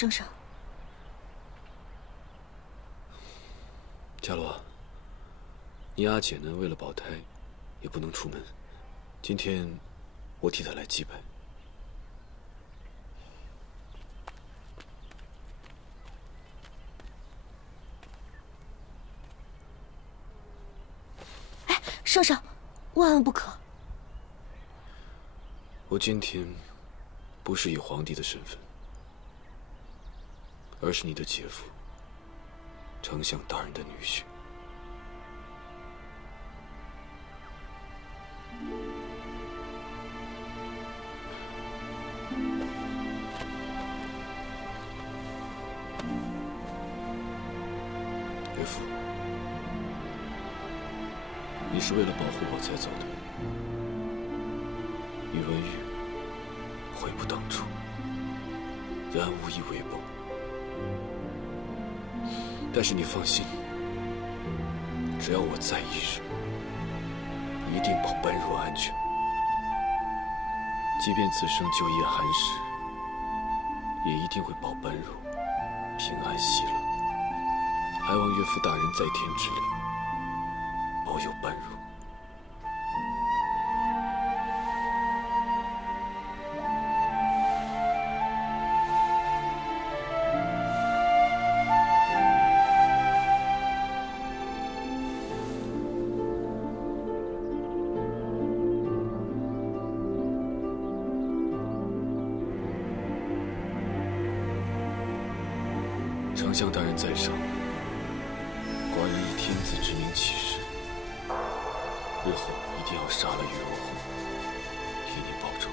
圣上。伽罗，你阿姐呢？为了保胎，也不能出门。今天我替她来祭拜。哎，圣上，万万不可！我今天不是以皇帝的身份，而是你的姐夫，丞相大人的女婿。岳父，你是为了保护我才走的。宇文玉悔不当初，然无以为报。但是你放心，只要我在一日，一定保般若安全。即便此生就业寒食，也一定会保般若平安喜乐。还望岳父大人在天之灵，保佑般若。丞相大人在上，寡人以天子之名起誓，日后一定要杀了宇文护，替你报仇。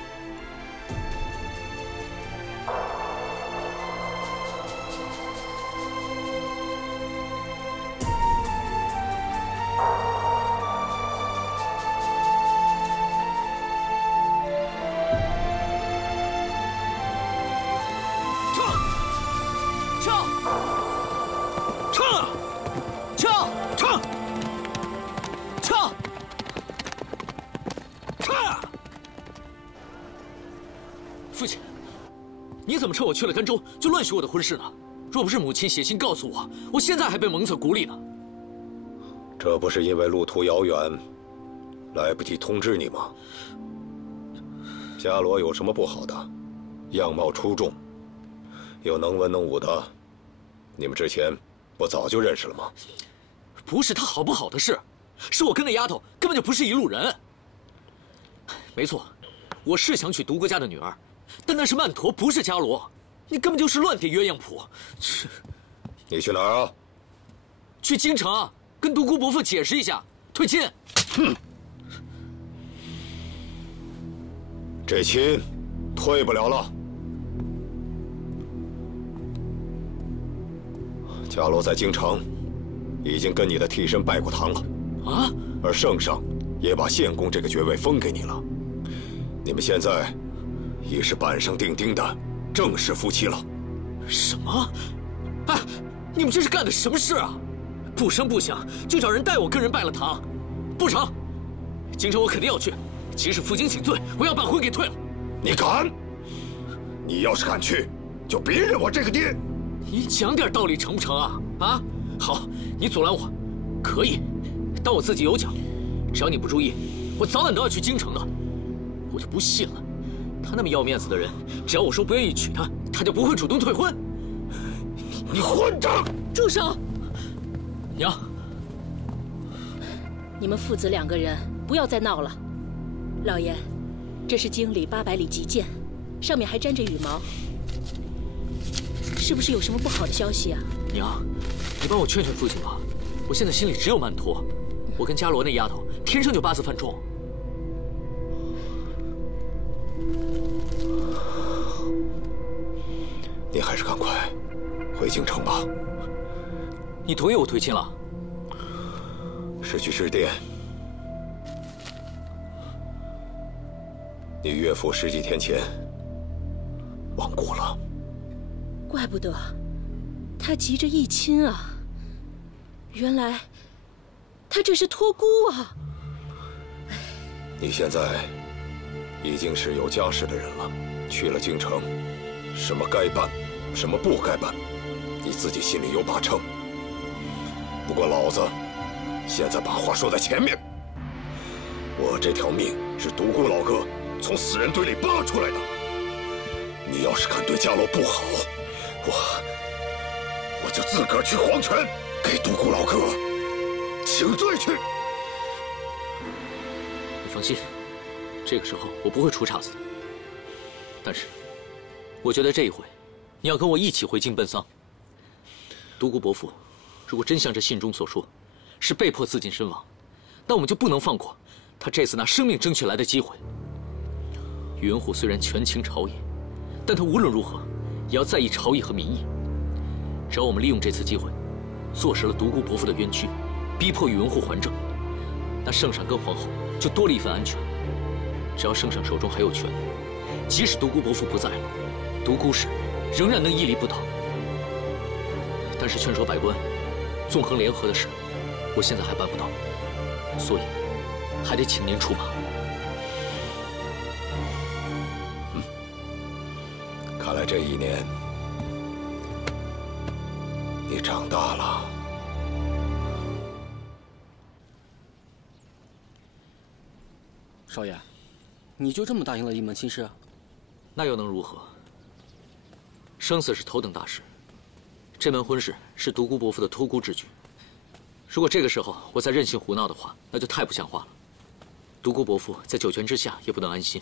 父亲，你怎么趁我去了甘州就乱许我的婚事呢？若不是母亲写信告诉我，我现在还被蒙在鼓里呢。这不是因为路途遥远，来不及通知你吗？伽罗有什么不好的？样貌出众，又能文能武的，你们之前不早就认识了吗？不是他好不好的事，是我跟那丫头根本就不是一路人。没错，我是想娶独孤家的女儿，但那是曼陀，不是伽罗。你根本就是乱点鸳鸯谱。是，你去哪儿啊？去京城啊，跟独孤伯父解释一下，退亲。哼，这亲退不了了。伽罗在京城已经跟你的替身拜过堂了啊，而圣上也把献公这个爵位封给你了。你们现在已是板上钉钉的正式夫妻了。什么？哎，你们这是干的什么事啊？不声不响就找人带我跟人拜了堂，不成？京城我肯定要去，即使负荆请罪，我要把婚给退了。你敢？你要是敢去，就别认我这个爹。你讲点道理成不成啊？啊，好，你阻拦我，可以，当我自己有奖。只要你不注意，我早晚都要去京城的。我就不信了，他那么要面子的人，只要我说不愿意娶她，他就不会主动退婚。你混账！住手！娘，你们父子两个人不要再闹了。老爷，这是京里800里急件，上面还沾着羽毛，是不是有什么不好的消息啊？娘，你帮我劝劝父亲吧，我现在心里只有曼陀，我跟伽罗那丫头天生就八字犯冲。你还是赶快回京城吧。你同意我退亲了？是去致电。你岳父10几天前亡故了。怪不得他急着议亲啊！原来他这是托孤啊！你现在已经是有家室的人了，去了京城，什么该办，什么不该办，你自己心里有把秤。不过老子现在把话说在前面，我这条命是独孤老哥从死人堆里扒出来的。你要是敢对伽罗不好，我就自个儿去黄泉给独孤老哥请罪去。你放心，这个时候我不会出岔子的。但是，我觉得这一回，你要跟我一起回京奔丧。独孤伯父，如果真像这信中所说，是被迫自尽身亡，那我们就不能放过他这次拿生命争取来的机会。宇文护虽然权倾朝野，但他无论如何也要在意朝野和民意。只要我们利用这次机会，坐实了独孤伯父的冤屈，逼迫宇文护还政，那圣上跟皇后就多了一份安全。只要圣上手中还有权，即使独孤伯父不在了，独孤氏仍然能屹立不倒。但是劝说百官纵横联合的事，我现在还办不到，所以还得请您出马。看来这1年你长大了。少爷，你就这么答应了一门亲事？那又能如何？生死是头等大事，这门婚事是独孤伯父的托孤之举。如果这个时候我再任性胡闹的话，那就太不像话了。独孤伯父在九泉之下也不能安心。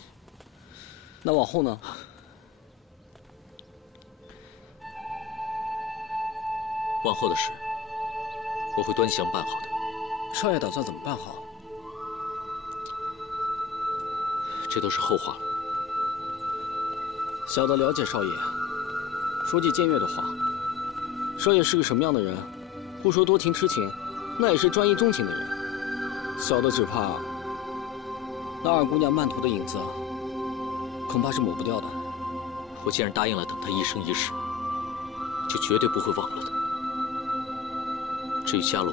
那往后呢？往后的事，我会端详办好的。少爷打算怎么办好？这都是后话了。小的了解少爷。说句僭越的话，少爷是个什么样的人？不说多情痴情，那也是专一钟情的人。小的只怕那二姑娘曼陀的影子，恐怕是抹不掉的。我既然答应了等她一生一世，就绝对不会忘了她。至于伽罗，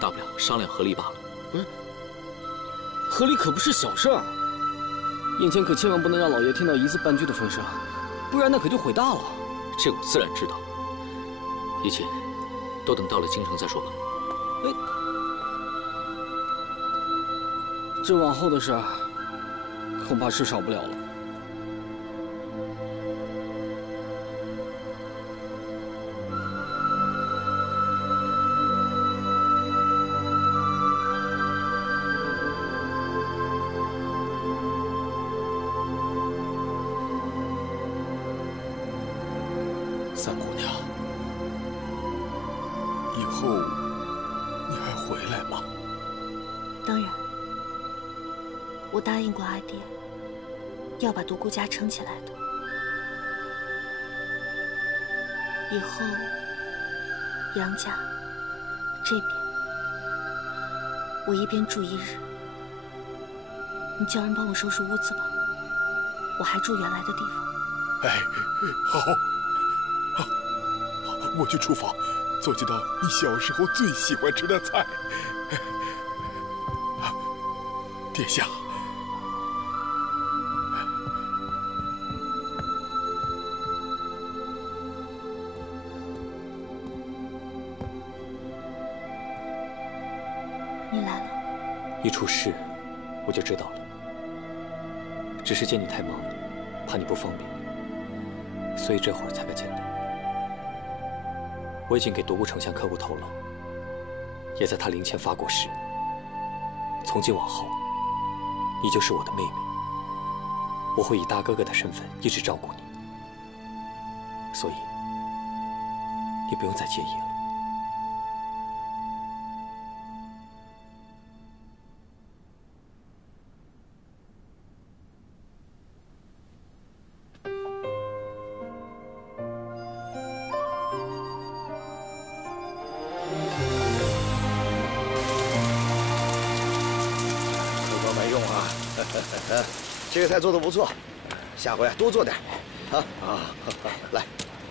大不了商量和离罢了。不是，和离可不是小事儿。眼前可千万不能让老爷听到一字半句的风声，不然那可就毁大了。这我自然知道，一切都等到了京城再说吧。这往后的事儿，恐怕是少不了了。三姑娘，以后你还回来吗？当然，我答应过阿爹，要把独孤家撑起来的。以后，杨家这边，我一边住1日。你叫人帮我收拾屋子吧，我还住原来的地方。哎，好。我去厨房做几道你小时候最喜欢吃的菜。殿下，你来了。一出事，我就知道了。只是见你太忙了，怕你不方便，所以这会儿才来见你。我已经给独孤丞相刻过头了，也在他灵前发过誓。从今往后，你就是我的妹妹，我会以大哥哥的身份一直照顾你，所以你不用再介意了。这个菜做的不错，下回多做点。来。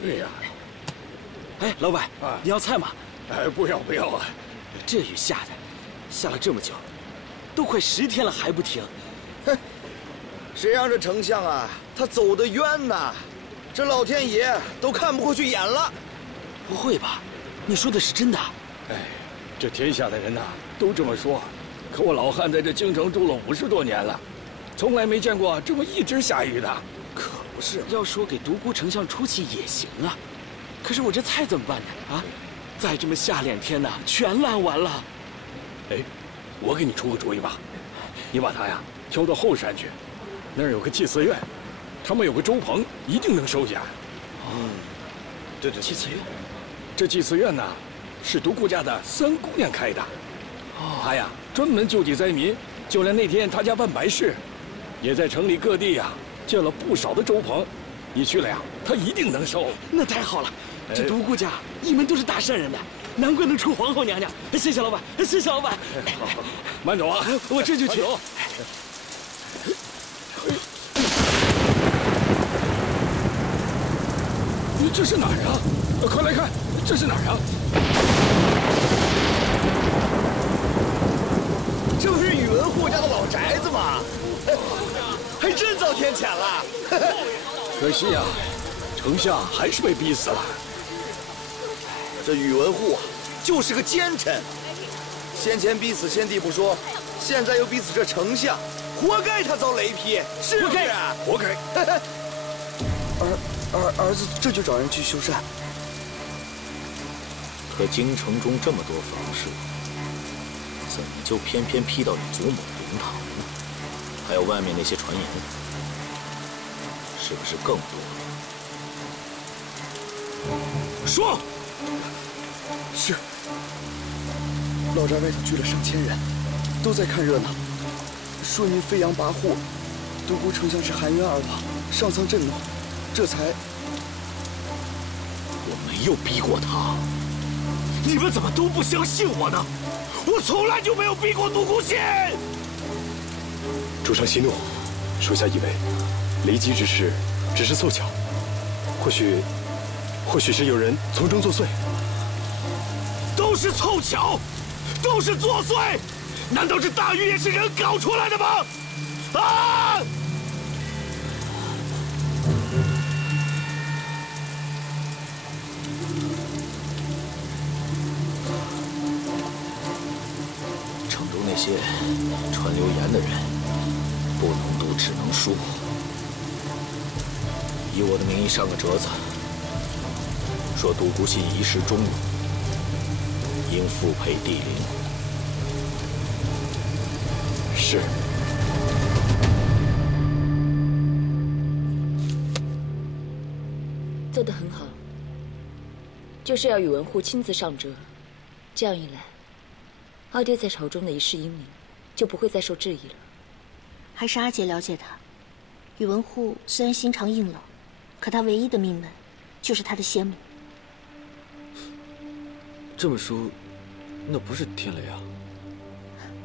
哎呀，哎，老板，你要菜吗？哎，不要啊！这雨下了这么久，都快10天了还不停。哼，谁让这丞相啊，他走得冤呐！这老天爷都看不过去眼了。不会吧？你说的是真的？哎，这天下的人呐，都这么说。可我老汉在这京城住了50多年了，从来没见过这么一直下雨的。可不是，要说给独孤丞相出气也行啊。可是我这菜怎么办呢？啊，再这么下2天呢，全烂完了。哎，我给你出个主意吧，你把它呀挑到后山去，那儿有个祭祀院，他们有个粥棚，一定能收下。对，祭祀院，这祭祀院呢，是独孤家的3姑娘开的。她呀专门救济灾民，就连那天她家办白事，也在城里各地呀建了不少的粥棚。你去了呀，她一定能收。那太好了，这独孤家一门都是大善人的，难怪能出皇后娘娘。谢谢老板，谢谢老板。好，慢走啊，我这就去。你这是哪儿啊？快来看，这是哪儿啊？这不是宇文护家的老宅子吗？还真遭天谴了。可惜呀，丞相还是被逼死了。这宇文护啊，就是个奸臣。先前逼死先帝不说，现在又逼死这丞相，活该他遭雷劈，是不是？活该。儿子这就找人去修缮。可京城中这么多房事，怎么就偏偏批到你祖母灵堂呢？还有外面那些传言，是不是更多？说。是。老宅外头聚了上千人，都在看热闹，说您飞扬跋扈，独孤丞相是含冤而亡，上苍震怒，这才……我没有逼过他，你们怎么都不相信我呢？我从来就没有逼过独孤信。主上息怒，属下以为雷击之事只是凑巧，或许是有人从中作祟。都是凑巧，都是作祟，难道这大狱也是人搞出来的吗？啊！城中那些传流言的人，不能读，只能书。以我的名义上个折子，说独孤信遗失中勇，应复配帝陵。是。做得很好，就是要宇文护亲自上折，这样一来，阿爹在朝中的一世英名就不会再受质疑了。还是阿姐了解他。宇文护虽然心肠硬冷，可他唯一的命门就是他的先母。这么说，那不是天雷啊？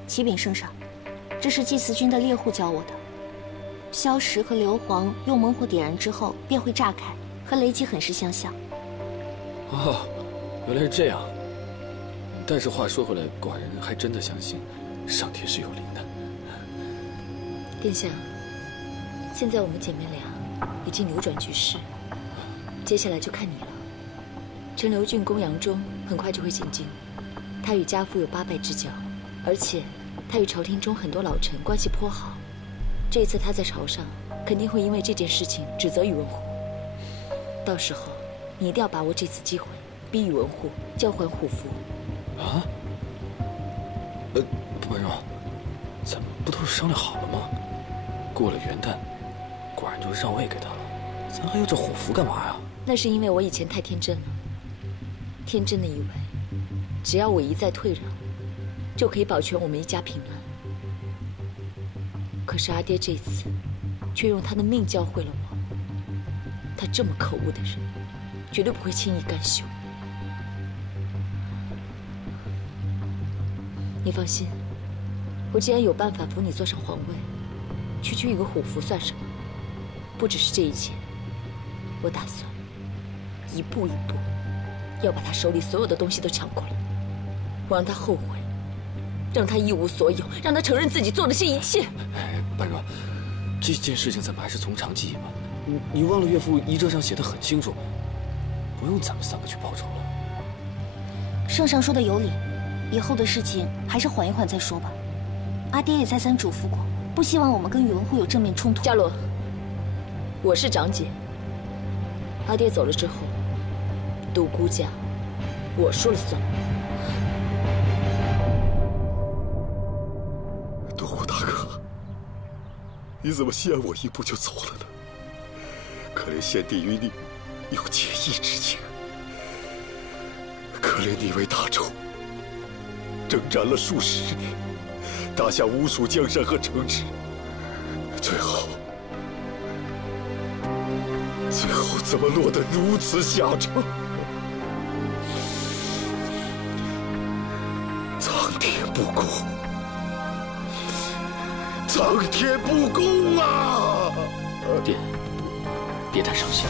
启禀圣上，这是祭祀军的猎户教我的。硝石和硫磺用猛火点燃之后便会炸开，和雷击很是相像。哦，原来是这样。但是话说回来，寡人还真的相信上天是有灵的。殿下，现在我们姐妹俩已经扭转局势，接下来就看你了。陈留郡公杨忠很快就会进京，他与家父有8拜之交，而且他与朝廷中很多老臣关系颇好。这一次他在朝上肯定会因为这件事情指责宇文护，到时候你一定要把握这次机会，逼宇文护交还虎符。啊？不是，咱们不都是商量好了吗？过了元旦，寡人就让位给他了，咱还要这虎符干嘛呀？那是因为我以前太天真了，天真的以为只要我一再退让，就可以保全我们一家平安。可是阿爹这次却用他的命教会了我，他这么可恶的人，绝对不会轻易甘休。你放心，我既然有办法扶你坐上皇位，区区一个虎符算什么？不只是这一切，我打算一步一步要把他手里所有的东西都抢过来，我让他后悔，让他一无所有，让他承认自己做的这一切。半若，这件事情咱们还是从长计议吧。你忘了岳父遗诏上写的很清楚，不用咱们3个去报仇了。圣上说的有理，以后的事情还是缓一缓再说吧。阿爹也再三嘱咐过，不希望我们跟宇文护有正面冲突。伽罗，我是长姐。阿爹走了之后，独孤家我说了算。独孤大哥，你怎么先我一步就走了呢？可怜先帝与你有结义之情，可怜你为大周征战了数10年，打下无数江山和城池，最后怎么落得如此下场？苍天不公，苍天不公啊！爹，别太伤心。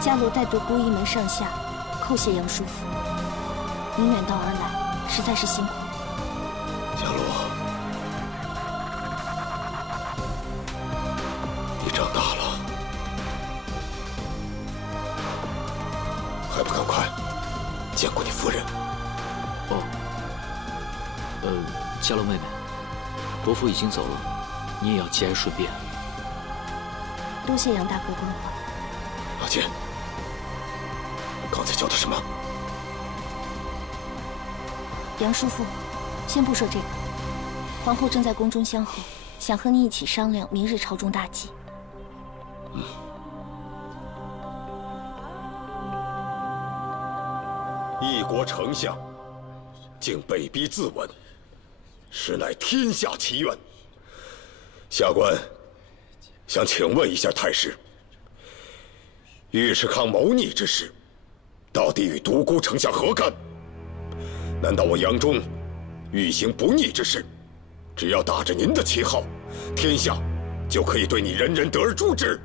伽罗带独孤一门上下叩谢杨叔父，您远道而来，实在是辛苦。伽罗，你长大了，还不赶快见过你夫人？伽罗妹妹，伯父已经走了，你也要节哀顺变。多谢杨大哥关怀。老剑，刚才叫的什么？杨叔父，先不说这个，皇后正在宫中相候，想和你一起商量明日朝中大计。一国丞相竟被逼自刎，实乃天下奇冤。下官想请问一下太师，尉迟康谋逆之事，到底与独孤丞相何干？难道我杨忠欲行不逆之事，只要打着您的旗号，天下就可以对你人人得而诛之？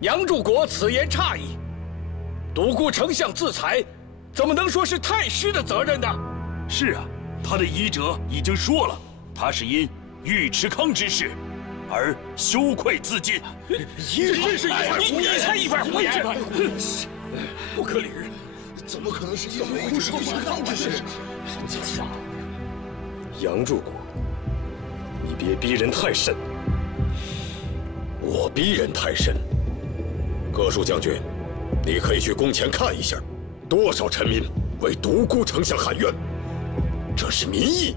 杨柱国此言差矣。独孤丞相自裁，怎么能说是太师的责任呢？是啊，他的遗折已经说了，他是因尉迟康之事而羞愧自尽。这真是一番胡言！你才一番胡言！不可理喻！怎么可能是因为尉迟康之事？杨柱国，你别逼人太甚。我逼人太甚？葛树将军，你可以去宫前看一下，多少臣民为独孤丞相喊冤，这是民意。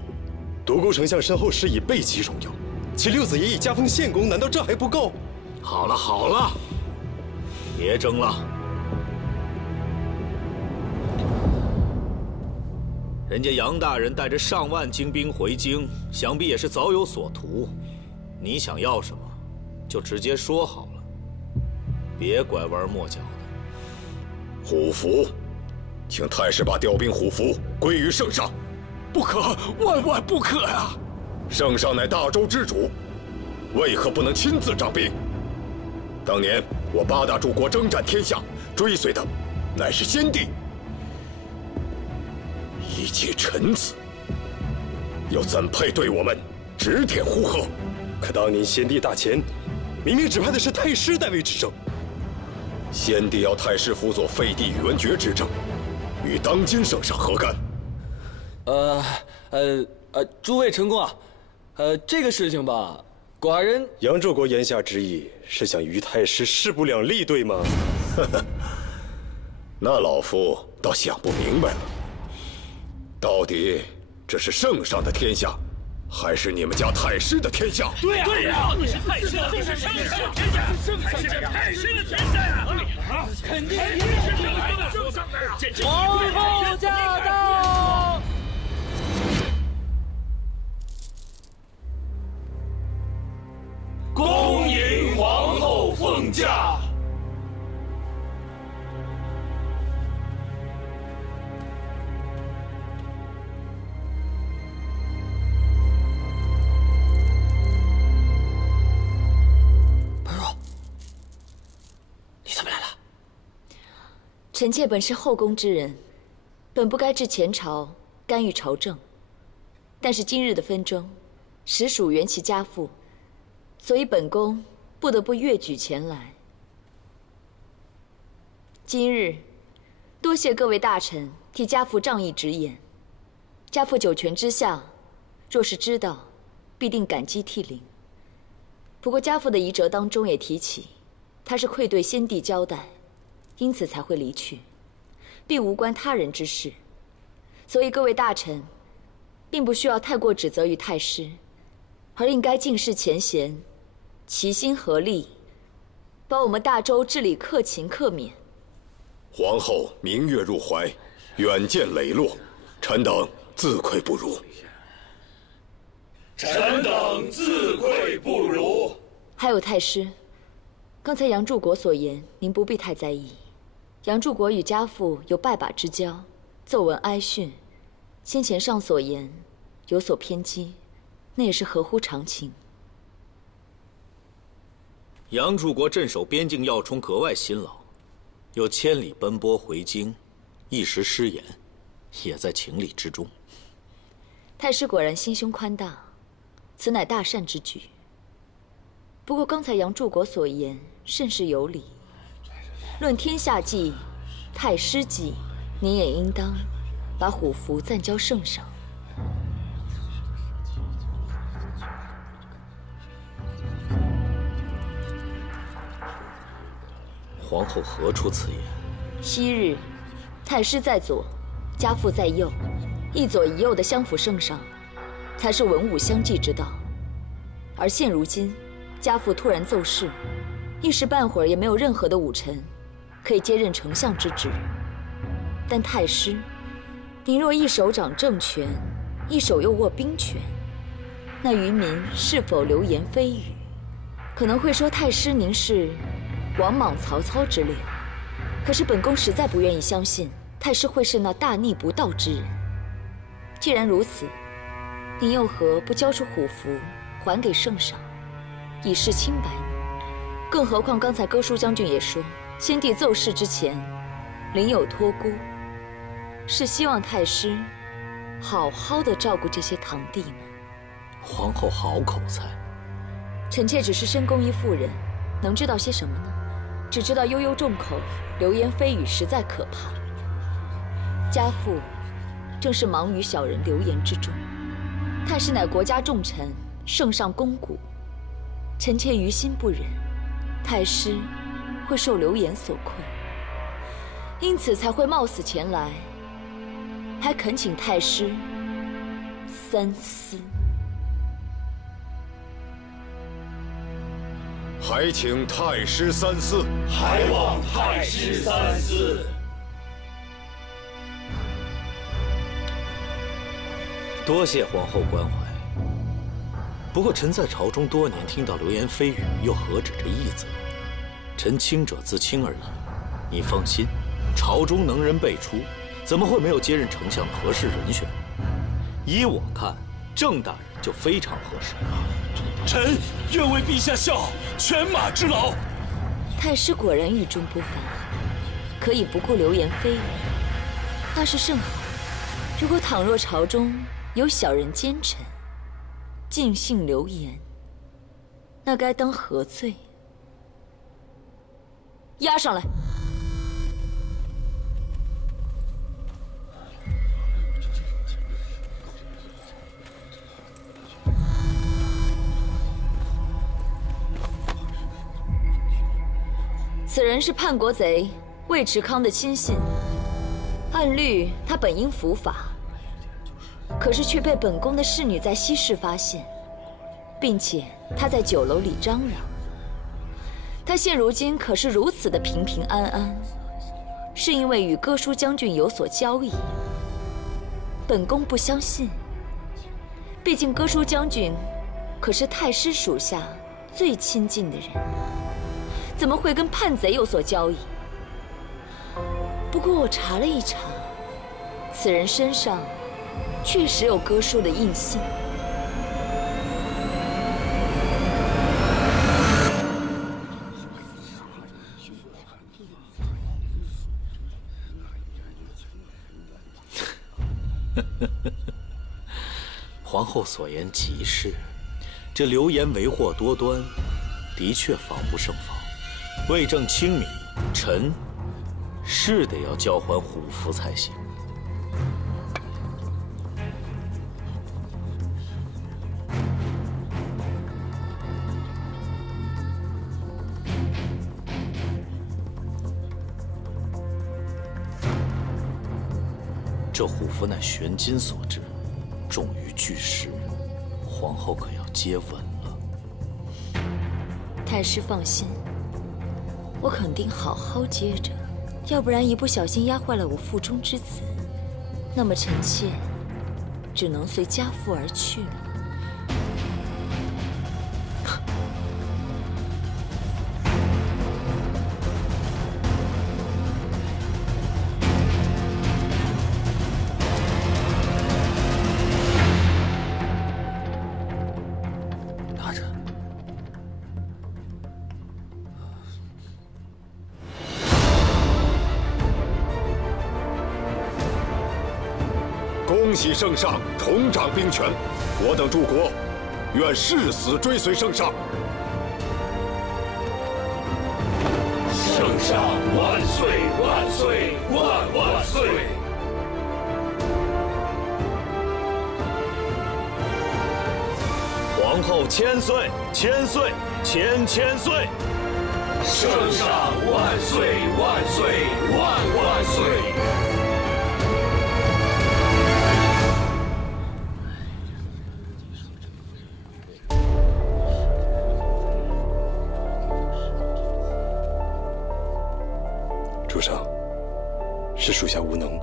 独孤丞相身后施以备极荣耀，其六子也已加封县公，难道这还不够？好了好了，别争了。人家杨大人带着上万精兵回京，想必也是早有所图。你想要什么，就直接说好了，别拐弯抹角的。虎符，请太师把调兵虎符归于圣上。不可，万万不可呀！圣上乃大周之主，为何不能亲自掌兵？当年我8大诸国征战天下，追随的乃是先帝。一介臣子，又怎配对我们指点呼喝？可当年先帝大前，明明指派的是太师代为执政。先帝要太师辅佐废帝宇文觉执政，与当今圣上何干？诸位臣工啊，这个事情吧，寡人杨柱国言下之意是想与太师势不两立，对吗？那老夫倒想不明白了，到底这是圣上的天下，还是你们家太师的天下？对呀，对呀，你是太师，这是圣上的天下，还是太师的天下呀！啊，肯定是圣上的呀！皇后驾到！恭迎皇后奉驾。臣妾本是后宫之人，本不该置前朝干预朝政，但是今日的纷争，实属原其家父，所以本宫不得不越举前来。今日多谢各位大臣替家父仗义直言，家父九泉之下，若是知道，必定感激涕零。不过家父的遗折当中也提起，他是愧对先帝交代，因此才会离去，并无关他人之事。所以各位大臣，并不需要太过指责于太师，而应该尽释前嫌，齐心合力，把我们大周治理克勤克勉。皇后明月入怀，远见磊落，臣等自愧不如。臣等自愧不如。还有太师，刚才杨柱国所言，您不必太在意。杨柱国与家父有拜把之交，奏闻哀训，先前上所言有所偏激，那也是合乎常情。杨柱国镇守边境要冲格外辛劳，又千里奔波回京，一时失言，也在情理之中。太师果然心胸宽大，此乃大善之举。不过刚才杨柱国所言甚是有理。论天下计，太师计，您也应当把虎符暂交圣上。皇后何出此言？昔日太师在左，家父在右，一左一右的相辅圣上，才是文武相济之道。而现如今，家父突然奏事，一时半会儿也没有任何的武臣可以接任丞相之职。但太师，您若一手掌政权，一手又握兵权，那渔民是否流言蜚语，可能会说太师您是王莽曹操之类。可是本宫实在不愿意相信太师会是那大逆不道之人。既然如此，您又何不交出虎符还给圣上，以示清白呢？更何况刚才哥舒将军也说，先帝奏事之前，临有托孤，是希望太师好好的照顾这些堂弟们。皇后好口才。臣妾只是深宫一妇人，能知道些什么呢？只知道悠悠众口，流言蜚语实在可怕。家父正是忙于小人流言之中，太师乃国家重臣，圣上肱骨，臣妾于心不忍，太师会受流言所困，因此才会冒死前来，还恳请太师三思。还请太师三思，还望太师三思。多谢皇后关怀。不过臣在朝中多年，听到流言蜚语，又何止这一则？臣清者自清而已。你放心，朝中能人辈出，怎么会没有接任丞相的合适人选？依我看，郑大人就非常合适。臣愿为陛下效犬马之劳。太师果然与众不凡，可以不顾流言蜚语，那是甚好。如果倘若朝中有小人奸臣，尽信流言，那该当何罪？押上来。此人是叛国贼尉迟康的亲信，按律他本应伏法，可是却被本宫的侍女在西市发现，并且他在酒楼里张嚷。他现如今可是如此的平平安安，是因为与哥舒将军有所交易。本宫不相信，毕竟哥舒将军可是太师属下最亲近的人，怎么会跟叛贼有所交易？不过我查了一查，此人身上确实有哥舒的印信。皇后所言极是，这流言为祸多端，的确防不胜防。为政清明，臣是得要交还虎符才行。这虎符乃玄金所制，重于巨石，皇后可要接吻了。太师放心，我肯定好好接着，要不然一不小心压坏了我腹中之子，那么臣妾只能随家父而去了。恭喜圣上重掌兵权，我等诸国愿誓死追随圣上。圣上万岁万岁万万岁！皇后千岁千岁千岁！圣上万岁万岁万万岁！主上，是属下无能，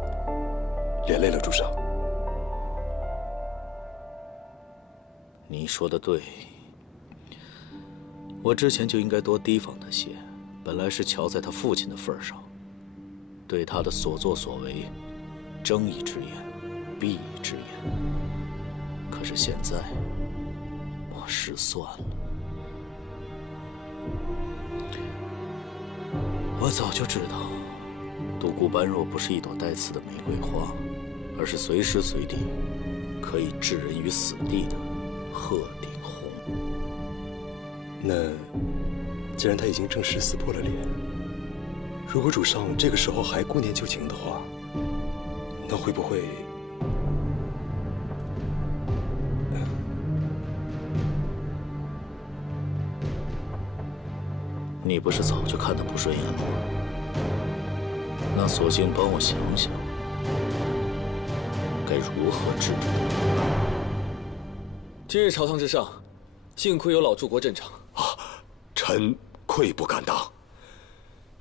连累了主上。你说的对，我之前就应该多提防他些。本来是瞧在他父亲的份上，对他的所作所为，睁一只眼闭一只眼。可是现在，我失算了。我早就知道。独孤般若不是一朵带刺的玫瑰花，而是随时随地可以置人于死地的鹤顶红。那既然他已经正式撕破了脸，如果主上这个时候还顾念旧情的话，那会不会……你不是早就看他不顺眼了吗？那索性帮我想想，该如何治理。今日朝堂之上，幸亏有老柱国镇场啊，臣愧不敢当。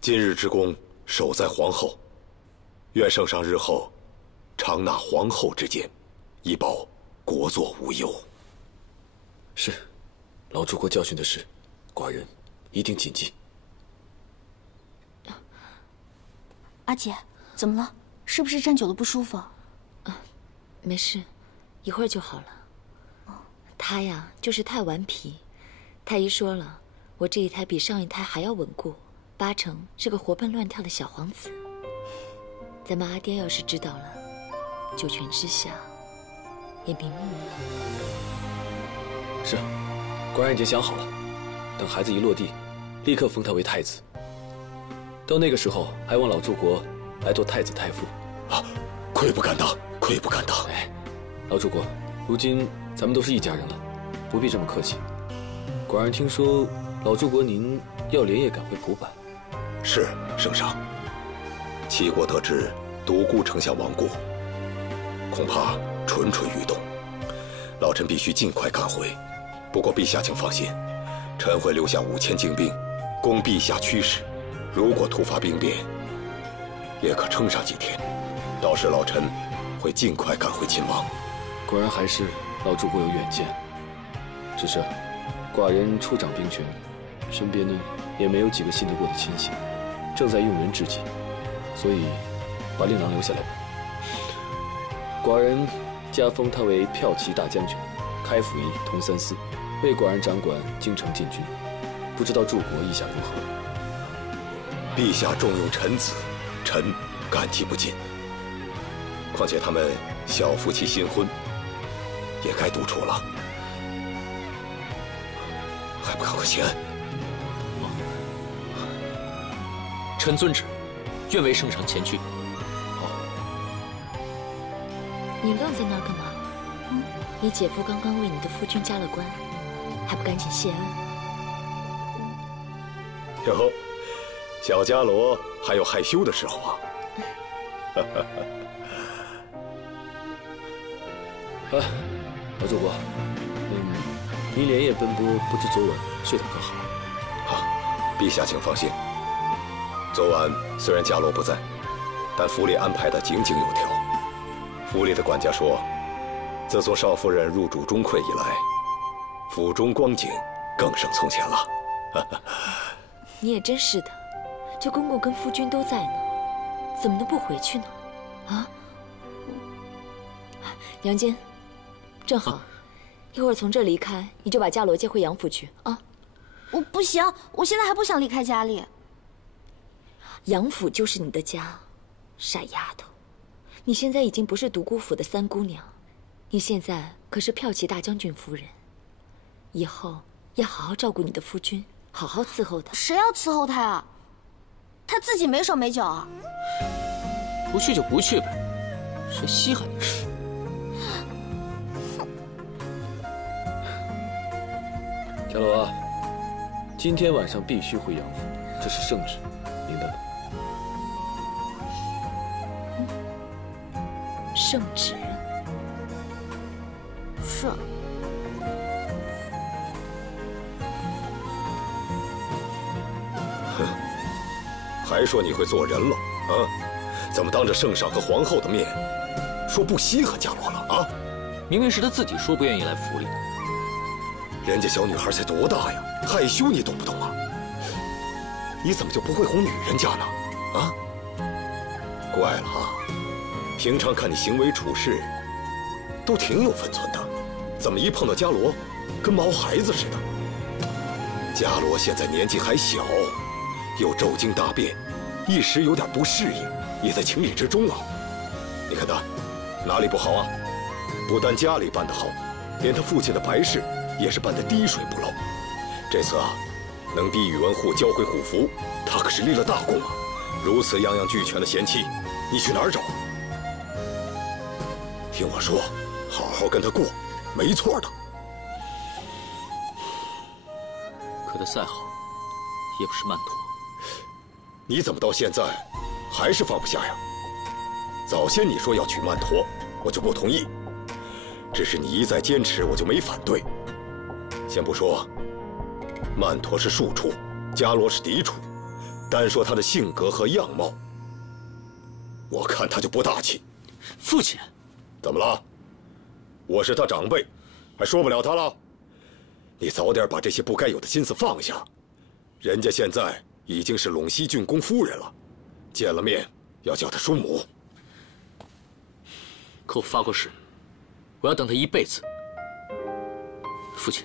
今日之功守在皇后，愿圣上日后常纳皇后之监，以保国祚无忧。是，老柱国教训的事，寡人一定谨记。阿姐，怎么了？是不是站久了不舒服？没事，一会儿就好了。他呀，就是太顽皮。太医说了，我这一胎比上一胎还要稳固，8成是个活蹦乱跳的小皇子。咱们阿爹要是知道了，九泉之下也瞑目了。是，寡人已经想好了，等孩子一落地，立刻封他为太子。到那个时候，还望老柱国来做太子太傅。啊，愧不敢当，愧不敢当。哎，老柱国，如今咱们都是一家人了，不必这么客气。寡人听说老柱国您要连夜赶回蒲坂。是，圣上。齐国得知独孤丞相亡故，恐怕蠢蠢欲动，老臣必须尽快赶回。不过陛下请放心，臣会留下5000精兵，供陛下驱使。如果突发兵变，也可撑上几天。到时老臣会尽快赶回秦王。果然还是老柱国有远见。只是，寡人初掌兵权，身边呢也没有几个信得过的亲信，正在用人之际，所以把令郎留下来吧。寡人加封他为骠骑大将军，开府尹同3司，为寡人掌管京城禁军。不知道柱国意下如何？陛下重用臣子，臣感激不尽。况且他们小夫妻新婚，也该独处了，还不赶快谢恩？臣遵旨，愿为圣上前去。你愣在那儿干嘛？你姐夫刚刚为你的夫君加了官，还不赶紧谢恩？哟，小伽罗还有害羞的时候啊！老主播，您连夜奔波，不知昨晚睡得可好？陛下请放心，昨晚虽然伽罗不在，但府里安排的井井有条。府里的管家说，自从少夫人入主钟馗以来，府中光景更胜从前了。你也真是的，这公公跟夫君都在呢，怎么能不回去呢？啊，杨坚，正好，一会儿从这离开，你就把伽罗接回杨府去啊。我不行，我现在还不想离开家里。杨府就是你的家，傻丫头，你现在已经不是独孤府的三姑娘，你现在可是骠骑大将军夫人，以后要好好照顾你的夫君，好好伺候他。谁要伺候他啊？他自己没手没脚啊。不去就不去呗，谁稀罕你是？伽罗啊，今天晚上必须回杨府，这是圣旨，明白吗？圣旨。是。哼，还说你会做人了啊？怎么当着圣上和皇后的面，说不稀罕伽罗了啊？明明是他自己说不愿意来府里的。人家小女孩才多大呀，害羞你懂不懂啊？你怎么就不会哄女人家呢？啊？怪了啊！平常看你行为处事，都挺有分寸的，怎么一碰到伽罗，跟毛孩子似的？伽罗现在年纪还小，又骤经大变，一时有点不适应，也在情理之中啊。你看他哪里不好啊？不但家里办得好，连他父亲的白事也是办得滴水不漏。这次啊，能逼宇文护交回虎符，他可是立了大功啊！如此样样俱全的贤妻，你去哪儿找？听我说，好好跟他过，没错的。可他再好，也不是曼陀。你怎么到现在还是放不下呀？早先你说要娶曼陀，我就不同意。只是你一再坚持，我就没反对。先不说曼陀是庶出，伽罗是嫡出，单说他的性格和样貌，我看他就不大气。父亲，怎么了？我是他长辈，还说不了他了？你早点把这些不该有的心思放下。人家现在已经是陇西郡公夫人了，见了面要叫他叔母。可我发过誓，我要等他一辈子。父亲，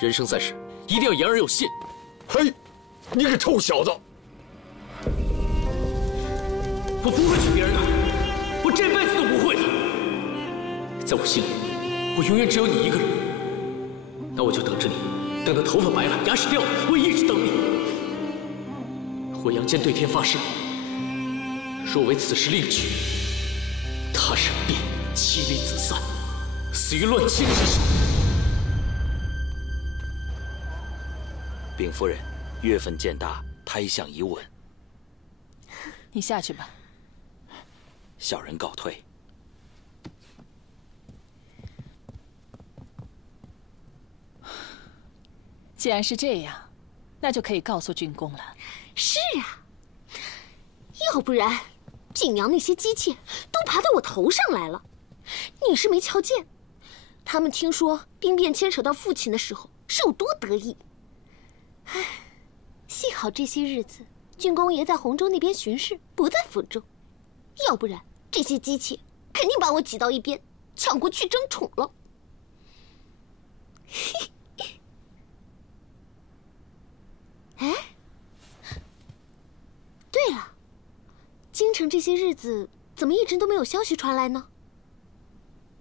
人生在世，一定要言而有信。嘿，你个臭小子！我不会娶别人的，我这辈子都不会的。在我心里，我永远只有你一个人。那我就等着你，等他头发白了，牙齿掉了，我一直等你。我杨坚对天发誓，若为此事另娶，他人便妻离子散，死于乱亲之手。禀夫人，月份渐大，胎相已稳。你下去吧。小人告退。既然是这样，那就可以告诉郡公了。是啊，要不然景阳那些姬妾都爬到我头上来了。你是没瞧见，他们听说兵变牵扯到父亲的时候是有多得意。唉，幸好这些日子郡公爷在洪州那边巡视，不在府中，要不然这些姬妾肯定把我挤到一边，抢过去争宠了。哎，对了，京城这些日子怎么一直都没有消息传来呢？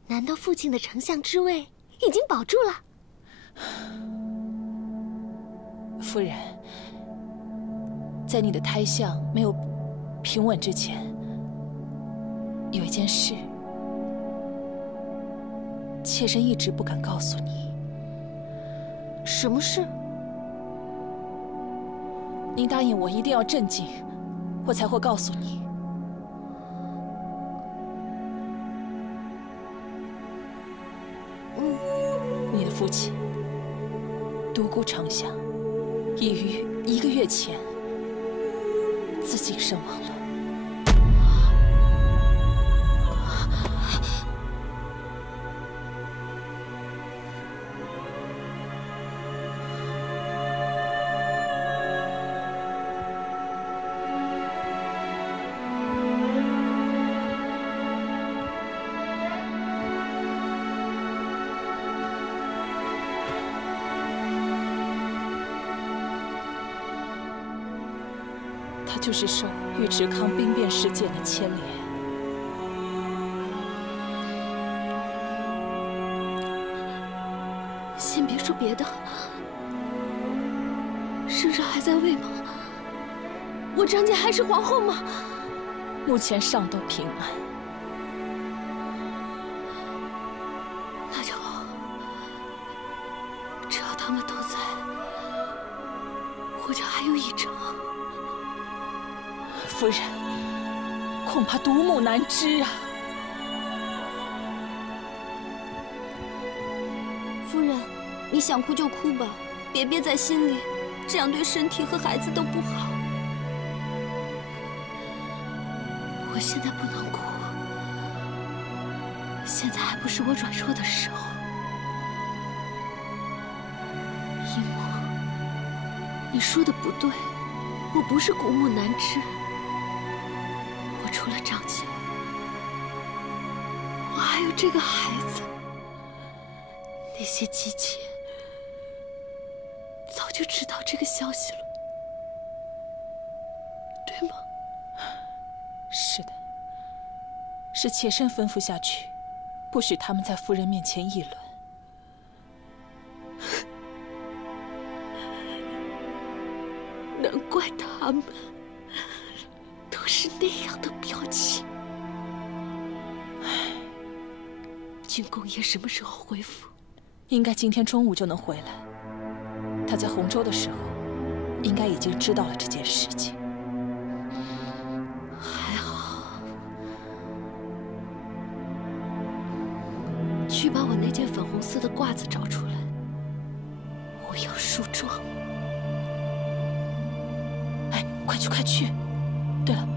难道父亲的丞相之位已经保住了？夫人，在你的胎相没有平稳之前，有一件事，妾身一直不敢告诉你。什么事？您答应我一定要镇静，我才会告诉你。你的父亲独孤丞相已于1个月前自尽身亡了。他就是受尉迟康兵变事件的牵连。先别说别的，圣上还在位吗？我张姐还是皇后吗？目前尚都平安。那就好，只要他们都在，我就还有一招。夫人，恐怕独木难支啊！夫人，你想哭就哭吧，别憋在心里，这样对身体和孩子都不好。我现在不能哭，现在还不是我软弱的时候。一墨，你说的不对，我不是孤木难支。除了张姐，我还有这个孩子。那些姬妾早就知道这个消息了，对吗？是的，是妾身吩咐下去，不许他们在夫人面前议论。难怪他们都是那样的表情。郡公爷什么时候回府？应该今天中午就能回来。他在洪州的时候，应该已经知道了这件事情。还好。去把我那件粉红色的褂子找出来，我要梳妆。哎，快去快去！对了，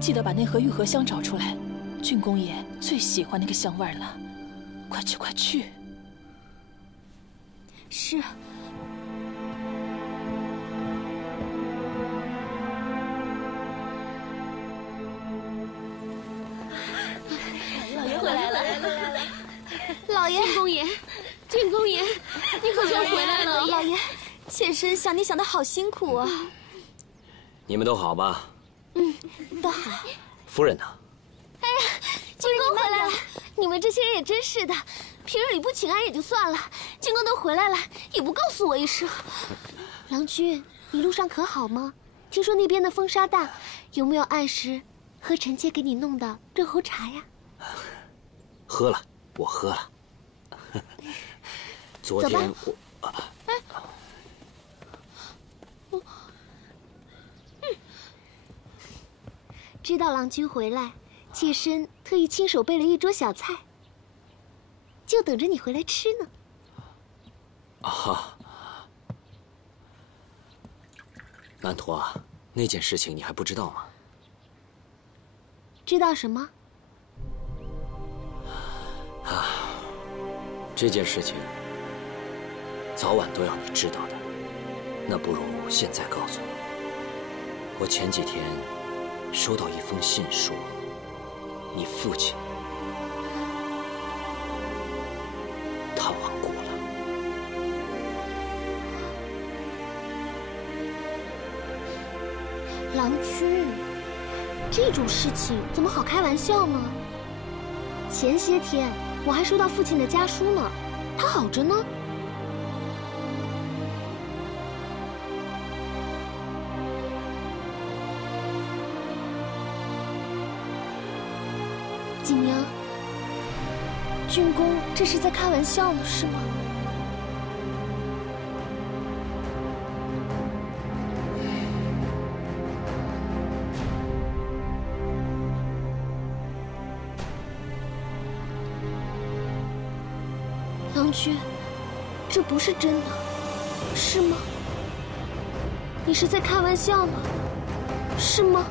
记得把那盒玉荷香找出来，郡公爷最喜欢那个香味了。快去快去！是。老爷回来了！老爷，郡公爷，郡公爷，你可算回来了！老爷，妾身想你想得好辛苦啊。你们都好吧？嗯，都好。夫人呢？哎呀，郡公回来了！你们这些人也真是的，平日里不请安也就算了，郡公都回来了，也不告诉我一声。郎君，一路上可好吗？听说那边的风沙大，有没有按时喝臣妾给你弄的润喉茶呀？喝了，我喝了。昨天我……知道郎君回来，妾身特意亲手备了一桌小菜，就等着你回来吃呢。啊，南陀啊，那件事情你还不知道吗？知道什么？啊，这件事情早晚都要你知道的，那不如现在告诉你。我前几天收到一封信，说你父亲他亡故了。郎君，这种事情怎么好开玩笑呢？前些天我还收到父亲的家书呢，他好着呢。锦娘，郡公这是在开玩笑呢，是吗？郎君，这不是真的，是吗？你是在开玩笑吗？是吗？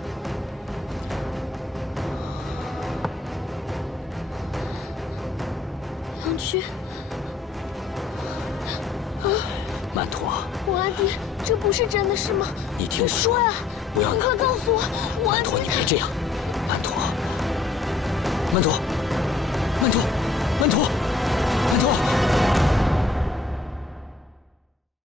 郎君，啊，曼陀，我阿爹，这不是真的，是吗？你听说呀，不要你快告诉我，我阿爹。曼陀，你别这样，曼陀，曼陀，曼陀，曼陀，曼陀。